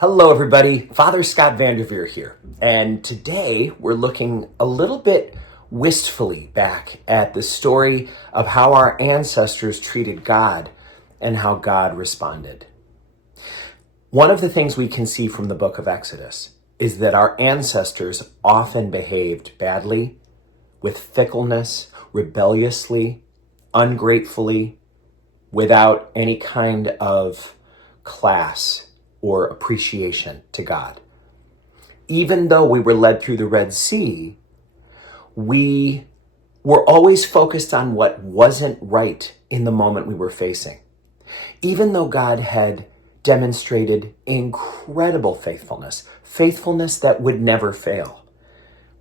Hello, everybody. Father Scott Vanderveer here. And today we're looking a little bit wistfully back at the story of how our ancestors treated God and how God responded. One of the things we can see from the book of Exodus is that our ancestors often behaved badly, with fickleness, rebelliously, ungratefully, without any kind of class or appreciation to God. Even though we were led through the Red Sea, we were always focused on what wasn't right in the moment we were facing. Even though God had demonstrated incredible faithfulness that would never fail,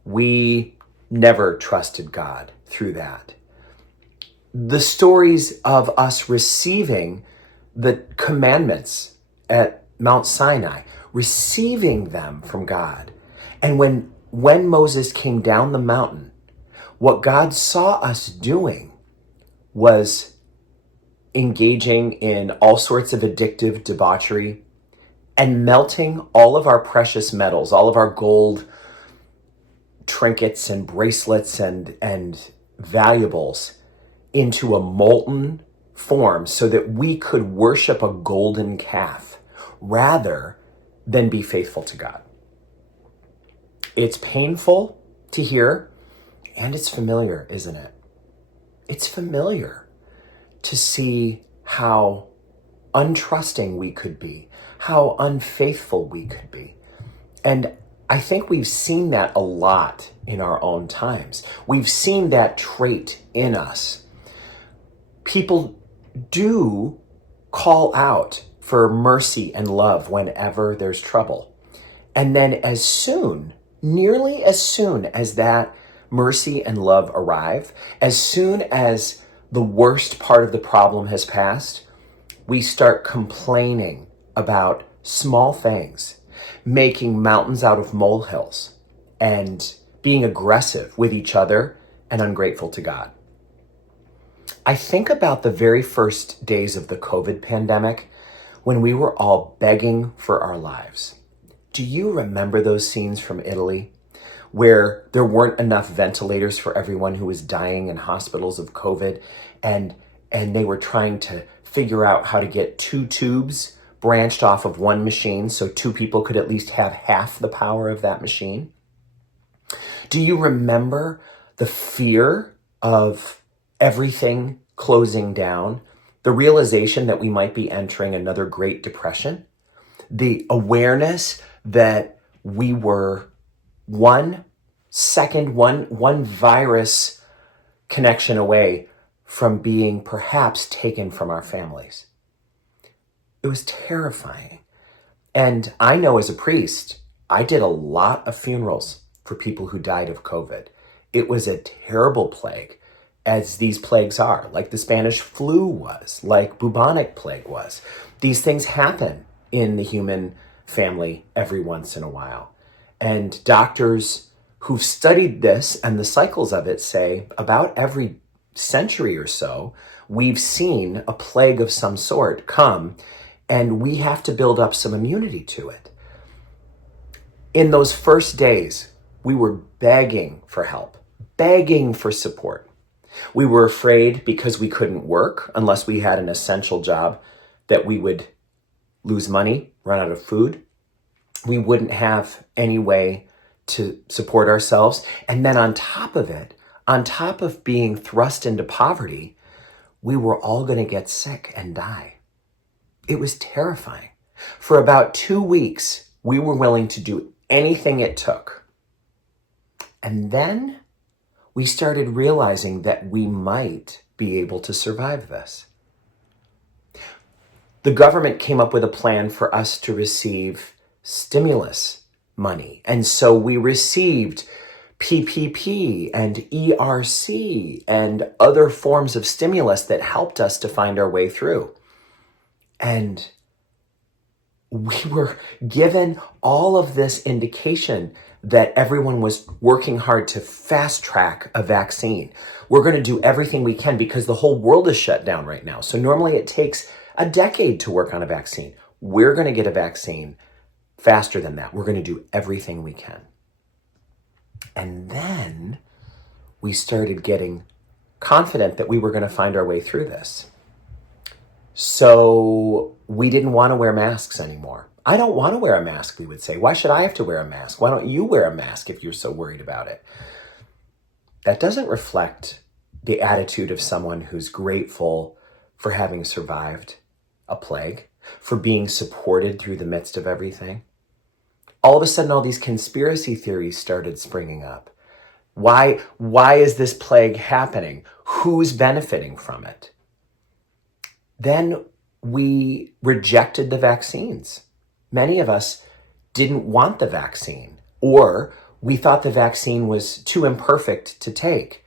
we never trusted God through that. The stories of us receiving the commandments at Mount Sinai, receiving them from God. And when Moses came down the mountain, what God saw us doing was engaging in all sorts of addictive debauchery and melting all of our precious metals, all of our gold trinkets and bracelets and valuables into a molten form so that we could worship a golden calf rather than be faithful to God. It's painful to hear, and it's familiar, isn't it? It's familiar to see how untrusting we could be, how unfaithful we could be. And I think we've seen that a lot in our own times. We've seen that trait in us. People do call out for mercy and love whenever there's trouble. And then nearly as soon as that mercy and love arrive, as soon as the worst part of the problem has passed, we start complaining about small things, making mountains out of molehills, and being aggressive with each other and ungrateful to God. I think about the very first days of the COVID pandemic when we were all begging for our lives. Do you remember those scenes from Italy where there weren't enough ventilators for everyone who was dying in hospitals of COVID, and they were trying to figure out how to get 2 tubes branched off of one machine so 2 people could at least have half the power of that machine? Do you remember the fear of everything closing down, the realization that we might be entering another Great Depression, the awareness that we were one virus connection away from being perhaps taken from our families? It was terrifying. And I know as a priest, I did a lot of funerals for people who died of COVID. It was a terrible plague, as these plagues are, like the Spanish flu was, like bubonic plague was. These things happen in the human family every once in a while. And doctors who've studied this and the cycles of it say about every century or so, we've seen a plague of some sort come, and we have to build up some immunity to it. In those first days, we were begging for help, begging for support. We were afraid because we couldn't work unless we had an essential job that we would lose money, run out of food. We wouldn't have any way to support ourselves. And then on top of it, on top of being thrust into poverty, we were all going to get sick and die. It was terrifying. For about 2 weeks, we were willing to do anything it took. And then we started realizing that we might be able to survive this. The government came up with a plan for us to receive stimulus money. And so we received PPP and ERC and other forms of stimulus that helped us to find our way through. And we were given all of this indication that everyone was working hard to fast track a vaccine. We're going to do everything we can because the whole world is shut down right now. So normally it takes a decade to work on a vaccine. We're going to get a vaccine faster than that. We're going to do everything we can. And then we started getting confident that we were going to find our way through this. So we didn't want to wear masks anymore. I don't want to wear a mask, we would say. Why should I have to wear a mask? Why don't you wear a mask if you're so worried about it? That doesn't reflect the attitude of someone who's grateful for having survived a plague, for being supported through the midst of everything. All of a sudden, all these conspiracy theories started springing up. Why is this plague happening? Who's benefiting from it? Then we rejected the vaccines. Many of us didn't want the vaccine, or we thought the vaccine was too imperfect to take.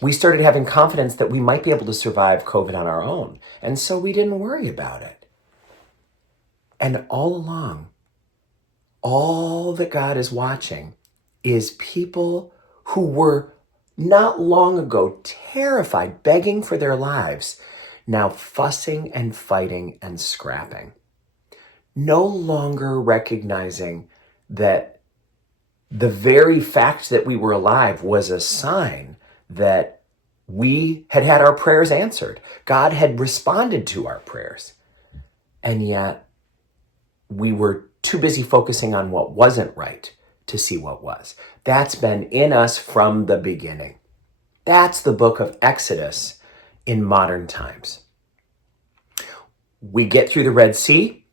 We started having confidence that we might be able to survive COVID on our own, and so we didn't worry about it. And all along, all that God is watching is people who were not long ago terrified, begging for their lives, now fussing and fighting and scrapping. No longer recognizing that the very fact that we were alive was a sign that we had had our prayers answered. God had responded to our prayers. And yet we were too busy focusing on what wasn't right to see what was. That's been in us from the beginning. That's the book of Exodus in modern times. We get through the Red Sea,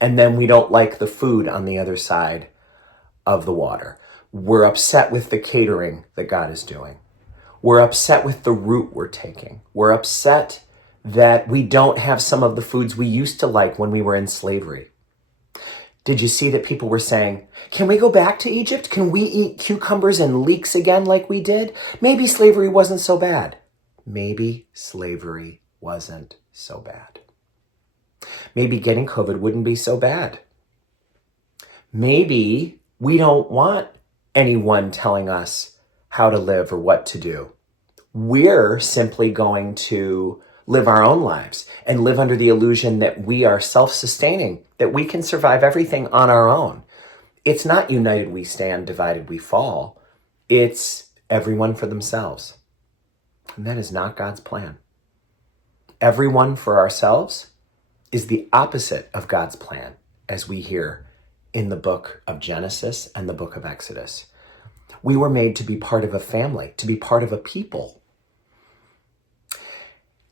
and then we don't like the food on the other side of the water. We're upset with the catering that God is doing. We're upset with the route we're taking. We're upset that we don't have some of the foods we used to like when we were in slavery. Did you see that people were saying, can we go back to Egypt? Can we eat cucumbers and leeks again like we did? Maybe slavery wasn't so bad. Maybe slavery wasn't so bad. Maybe getting COVID wouldn't be so bad. Maybe we don't want anyone telling us how to live or what to do. We're simply going to live our own lives and live under the illusion that we are self-sustaining, that we can survive everything on our own. It's not united we stand, divided we fall. It's everyone for themselves. And that is not God's plan. Everyone for ourselves is the opposite of God's plan, as we hear in the book of Genesis and the book of Exodus. We were made to be part of a family, to be part of a people.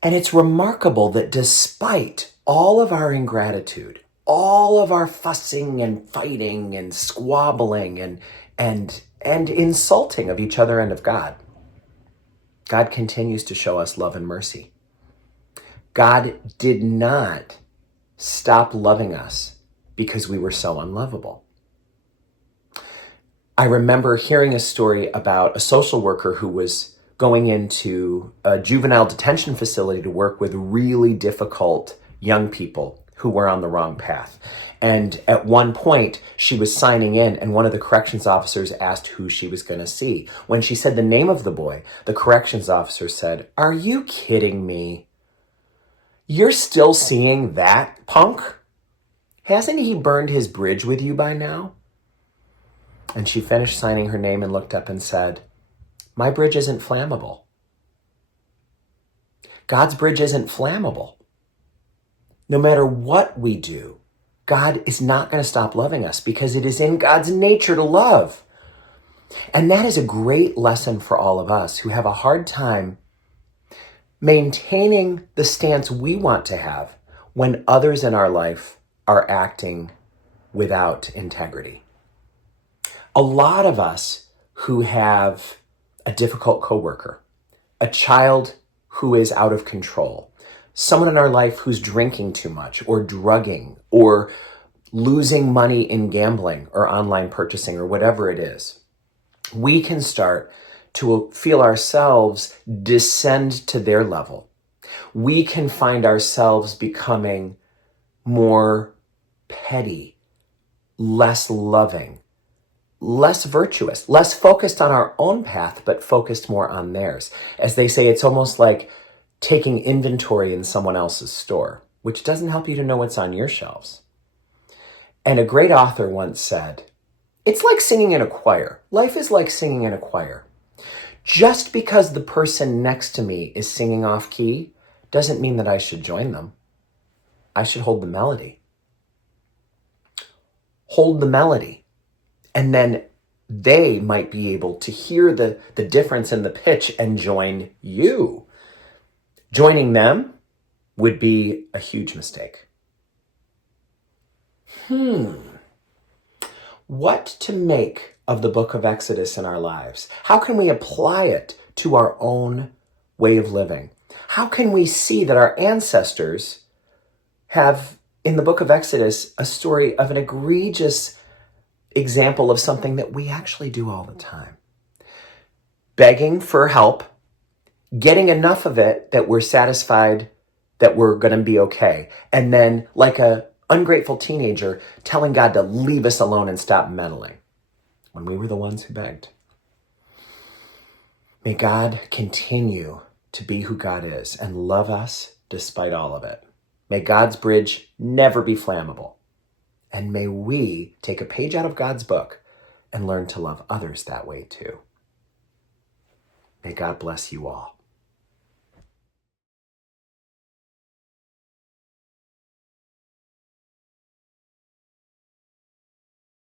And it's remarkable that despite all of our ingratitude, all of our fussing and fighting and squabbling and insulting of each other and of God, God continues to show us love and mercy. God did not stop loving us because we were so unlovable. I remember hearing a story about a social worker who was going into a juvenile detention facility to work with really difficult young people who were on the wrong path. And at one point, she was signing in, and one of the corrections officers asked who she was going to see. When she said the name of the boy, the corrections officer said, "Are you kidding me? You're still seeing that punk? Hasn't he burned his bridge with you by now?" And she finished signing her name and looked up and said, "My bridge isn't flammable. God's bridge isn't flammable. No matter what we do, God is not going to stop loving us because it is in God's nature to love." And that is a great lesson for all of us who have a hard time maintaining the stance we want to have when others in our life are acting without integrity. A lot of us who have a difficult coworker, a child who is out of control, someone in our life who's drinking too much or drugging or losing money in gambling or online purchasing or whatever it is, we can start to feel ourselves descend to their level. We can find ourselves becoming more petty, less loving, less virtuous, less focused on our own path, but focused more on theirs. As they say, it's almost like taking inventory in someone else's store, which doesn't help you to know what's on your shelves. And a great author once said, it's like singing in a choir. Life is like singing in a choir. Just because the person next to me is singing off key doesn't mean that I should join them. I should hold the melody. Hold the melody. And then they might be able to hear the difference in the pitch and join you. Joining them would be a huge mistake. What to make of the book of Exodus in our lives? How can we apply it to our own way of living? How can we see that our ancestors have, in the book of Exodus, a story of an egregious example of something that we actually do all the time? Begging for help, getting enough of it that we're satisfied that we're going to be okay. And then, like a ungrateful teenager, telling God to leave us alone and stop meddling when we were the ones who begged. May God continue to be who God is and love us despite all of it. May God's bridge never be flammable. And may we take a page out of God's book and learn to love others that way too. May God bless you all.